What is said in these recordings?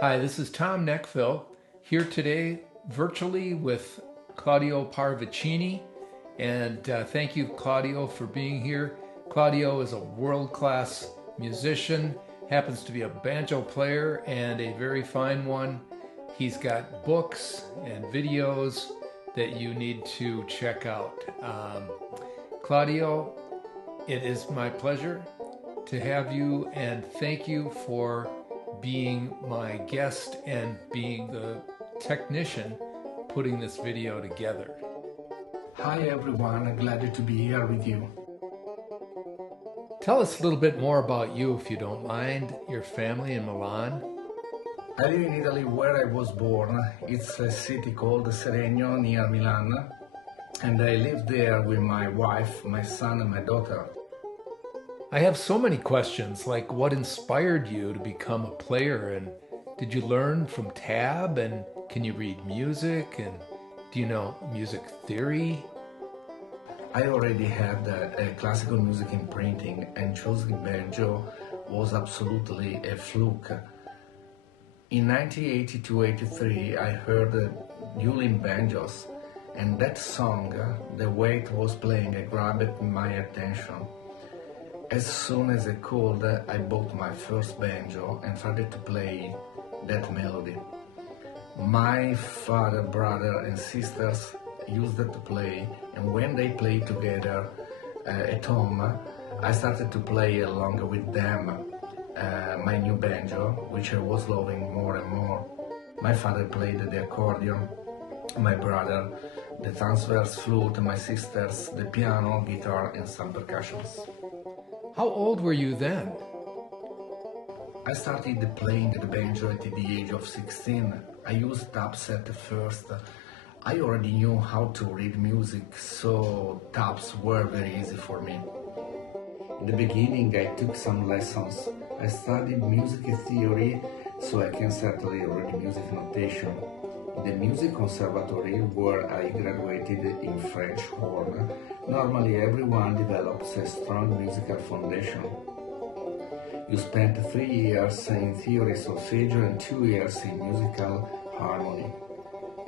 Hi, this is Tom Neckville here today virtually with Claudio Parravicini. And thank you, Claudio, for being here. Claudio is a world-class musician, happens to be a banjo player and a very fine one. He's got books and videos that you need to check out. Claudio, it is my pleasure to have you, and thank you for being my guest and being the technician putting this video together. Hi everyone, glad to be here with you. Tell us a little bit more about you, if you don't mind, your family in Milan. I live in Italy where I was born. It's a city called Seregno near Milan, and I live there with my wife, my son and my daughter. I have so many questions, like what inspired you to become a player, and did you learn from tab, and can you read music, and do you know music theory? I already had classical music in printing, and choosing banjo was absolutely a fluke. In 1982-83 I heard Yulin Banjos, and that song, the way it was playing, grabbed my attention. As soon as I could, I bought my first banjo and started to play that melody. My father, brother and sisters used it to play, and when they played together at home, I started to play along with them my new banjo, which I was loving more and more. My father played the accordion, my brother the transverse flute, my sisters the piano, guitar and some percussions. How old were you then? I started playing the banjo at the age of 16. I used tabs at first. I already knew how to read music, so tabs were very easy for me. In the beginning I took some lessons. I studied music theory, so I can certainly read music notation. In the music conservatory, where I graduated in French horn, normally everyone develops a strong musical foundation. You spent 3 years in theory solfeggio and 2 years in musical harmony.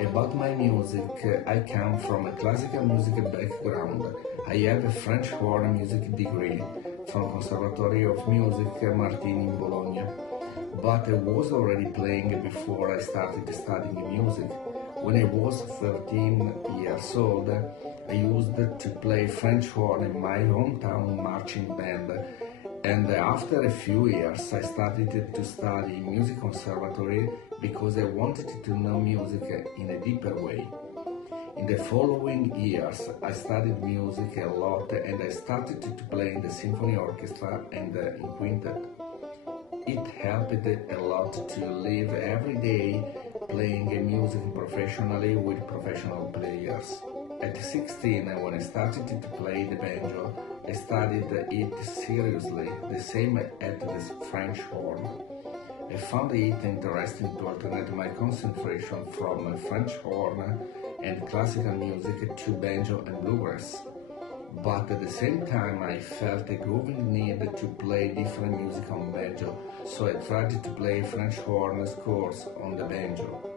About my music, I come from a classical music background. I have a French horn music degree from Conservatory of Music Martini in Bologna. But I was already playing before I started studying music. When I was 13 years old, I used to play French horn in my hometown marching band, and after a few years I started to study music conservatory because I wanted to know music in a deeper way. In the following years I studied music a lot, and I started to play in the symphony orchestra and in quintet. It helped a lot to live every day playing music professionally with professional players. At 16, when I started to play the banjo, I studied it seriously, the same at the French horn. I found it interesting to alternate my concentration from French horn and classical music to banjo and bluegrass. But at the same time I felt a growing need to play different music on banjo, so I tried to play French horn scores on the banjo.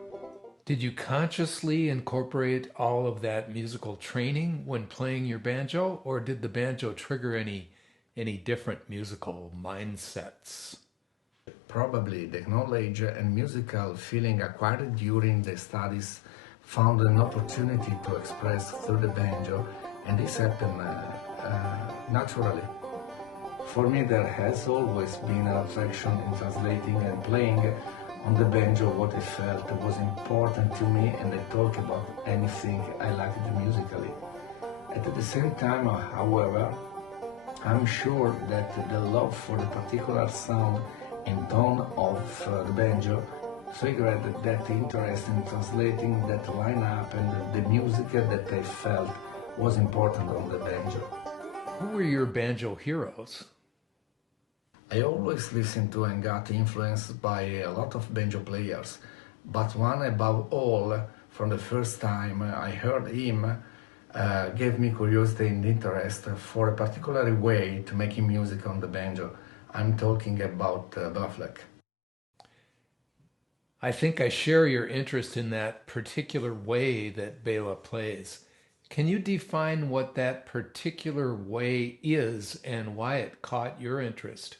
Did you consciously incorporate all of that musical training when playing your banjo, or did the banjo trigger any different musical mindsets? Probably the knowledge and musical feeling acquired during the studies found an opportunity to express through the banjo, and this happened naturally. For me, there has always been an attraction in translating and playing on the banjo what I felt was important to me, and I talk about anything I liked musically. At the same time, however, I'm sure that the love for the particular sound and tone of the banjo triggered that interest in translating that lineup and the music that I felt was important on the banjo. Who were your banjo heroes? I always listened to and got influenced by a lot of banjo players, but one above all, from the first time I heard him, gave me curiosity and interest for a particular way to making music on the banjo. I'm talking about Buffalo. I think I share your interest in that particular way that Bela plays. Can you define what that particular way is and why it caught your interest?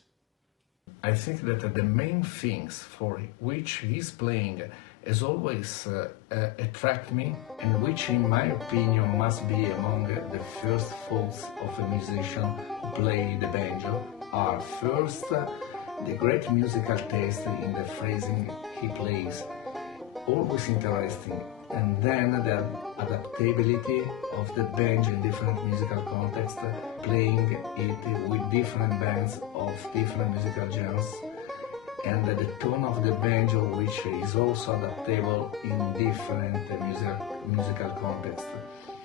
I think that the main things for which he's playing has always attract me, and which in my opinion must be among the first faults of a musician who play the banjo, are first the great musical taste in the phrasing he plays, always interesting, and then the adaptability of the banjo in different musical contexts, playing it with different bands of different musical genres, and the tone of the banjo, which is also adaptable in different musical contexts,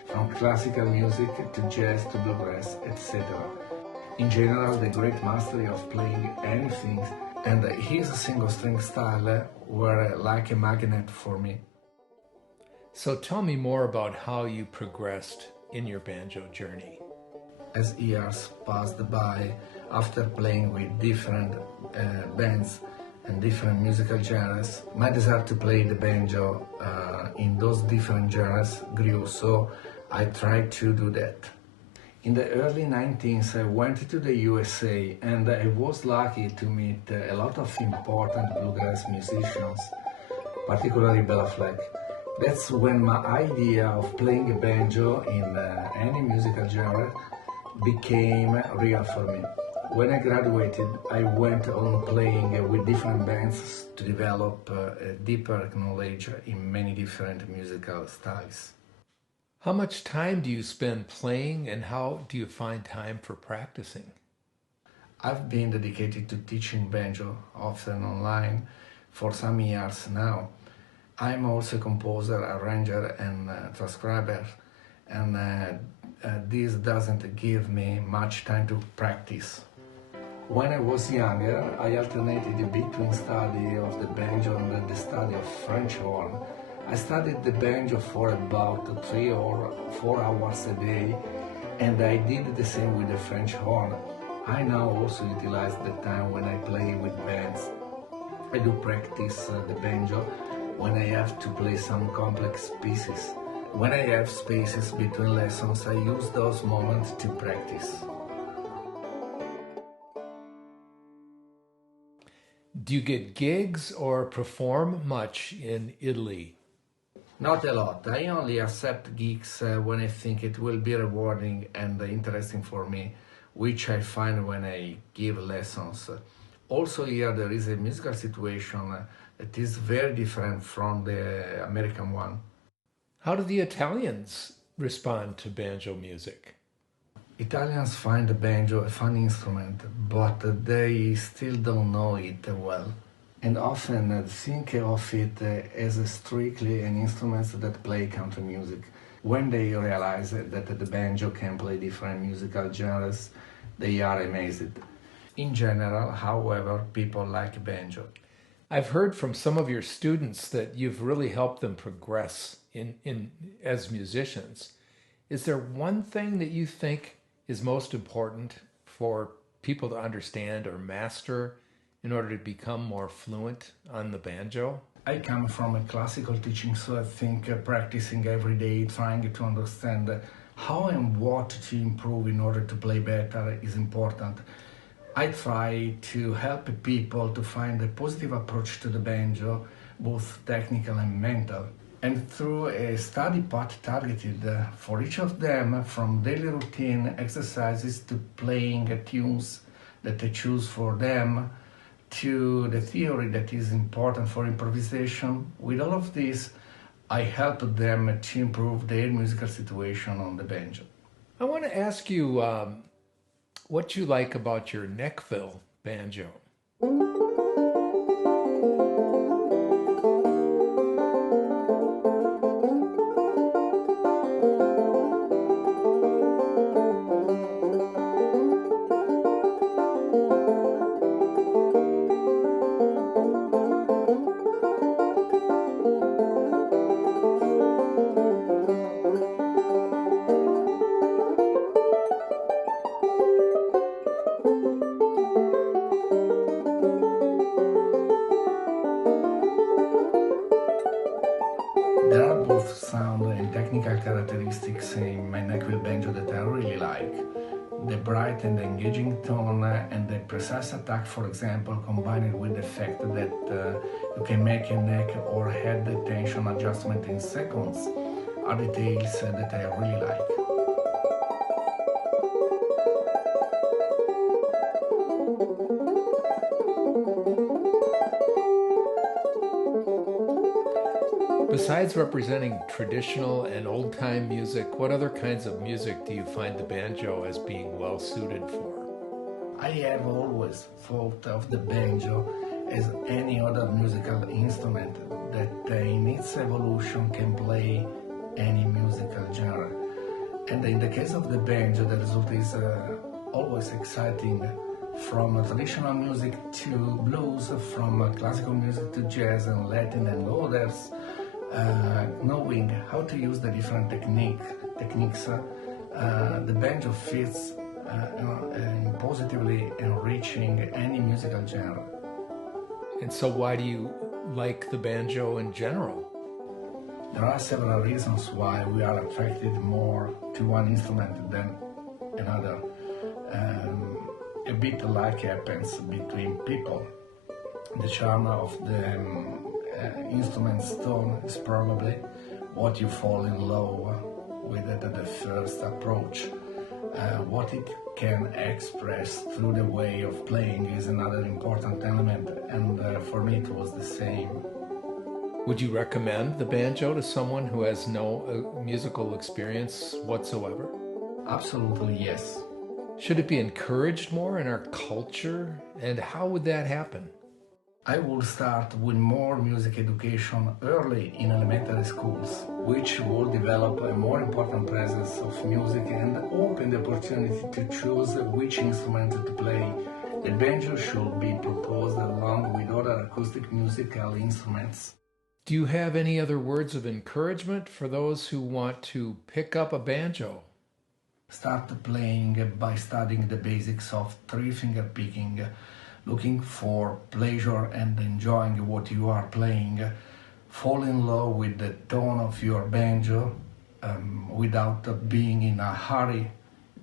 from classical music to jazz to bluegrass, etc. In general, the great mastery of playing anything and his single string style were like a magnet for me. So tell me more about how you progressed in your banjo journey. As years passed by, after playing with different bands and different musical genres, my desire to play the banjo in those different genres grew, so I tried to do that. In the early 90s, I went to the USA and I was lucky to meet a lot of important bluegrass musicians, particularly Bela Fleck. That's when my idea of playing a banjo in any musical genre became real for me. When I graduated, I went on playing with different bands to develop a deeper knowledge in many different musical styles. How much time do you spend playing and how do you find time for practicing? I've been dedicated to teaching banjo, often online, for some years now. I'm also a composer, arranger, and transcriber, and this doesn't give me much time to practice. When I was younger, I alternated between study of the banjo and the study of French horn. I studied the banjo for about 3 or 4 hours a day, and I did the same with the French horn. I now also utilize the time when I play with bands. I do practice the banjo when I have to play some complex pieces. When I have spaces between lessons, I use those moments to practice. Do you get gigs or perform much in Italy? Not a lot. I only accept gigs when I think it will be rewarding and interesting for me, which I find when I give lessons. Also here there is a musical situation that is very different from the American one. How do the Italians respond to banjo music? Italians find the banjo a fun instrument, but they still don't know it well, and often think of it as strictly an instrument that play country music. When they realize that the banjo can play different musical genres, they are amazed. In general, however, people like banjo. I've heard from some of your students that you've really helped them progress in as musicians. Is there one thing that you think is most important for people to understand or master in order to become more fluent on the banjo? I come from a classical teaching, so I think practicing every day, trying to understand how and what to improve in order to play better is important. I try to help people to find a positive approach to the banjo, both technical and mental. And through a study path targeted for each of them, from daily routine exercises to playing tunes that I choose for them, to the theory that is important for improvisation. With all of this, I help them to improve their musical situation on the banjo. I want to ask you what you like about your neckfill banjo. characteristics in my neckfield banjo that I really like. The bright and engaging tone and the precise attack, for example, combined with the fact that you can make a neck or head tension adjustment in seconds, are details that I really like. Besides representing traditional and old-time music, what other kinds of music do you find the banjo as being well suited for? I have always thought of the banjo as any other musical instrument that in its evolution can play any musical genre. And in the case of the banjo, the result is always exciting, from traditional music to blues, from classical music to jazz and Latin and others. Knowing how to use the different techniques, the banjo fits in positively enriching any musical genre. And so why do you like the banjo in general? There are several reasons why we are attracted more to one instrument than another. A bit like happens between people. The charm of the instrument's tone is probably what you fall in love with at the first approach. What it can express through the way of playing is another important element, and for me it was the same. Would you recommend the banjo to someone who has no musical experience whatsoever? Absolutely yes. Should it be encouraged more in our culture, and how would that happen? I would start with more music education early in elementary schools, which will develop a more important presence of music and open the opportunity to choose which instrument to play. The banjo should be proposed along with other acoustic musical instruments. Do you have any other words of encouragement for those who want to pick up a banjo? Start playing by studying the basics of three-finger picking, looking for pleasure and enjoying what you are playing. Fall in love with the tone of your banjo without being in a hurry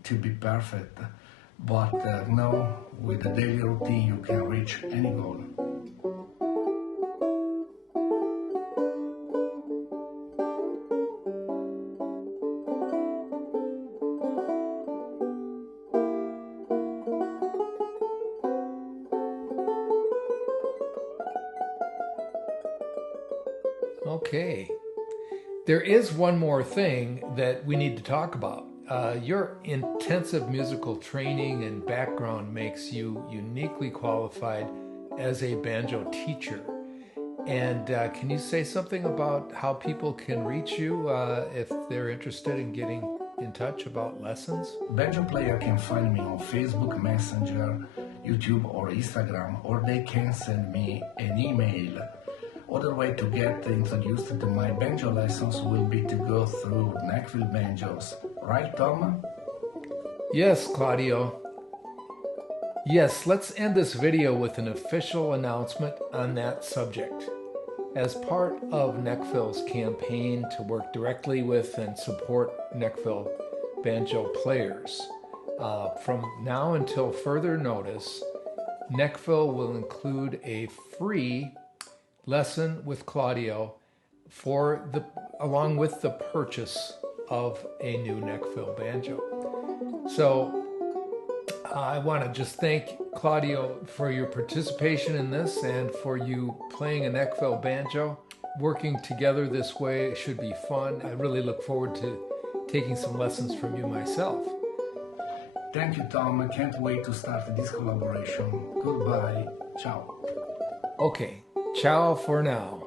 to be perfect. But know with the daily routine you can reach any goal. Okay. There is one more thing that we need to talk about. Your intensive musical training and background makes you uniquely qualified as a banjo teacher. And can you say something about how people can reach you if they're interested in getting in touch about lessons? Banjo player can find me on Facebook Messenger, YouTube or Instagram, or they can send me an email. Other way to get introduced to my banjo lessons will be to go through neckfield banjos. Right, Tom? Yes, Claudio. Yes, let's end this video with an official announcement on that subject. As part of Neckfield's campaign to work directly with and support Neckfield banjo players, from now until further notice, Neckfield will include a free lesson with Claudio along with the purchase of a new neckfield banjo. So I want to just thank Claudio for your participation in this and for you playing a neckfield banjo. Working together this way should be fun. I really look forward to taking some lessons from you myself. Thank you, Tom. I can't wait to start this collaboration. Goodbye. Ciao. Okay. Ciao for now.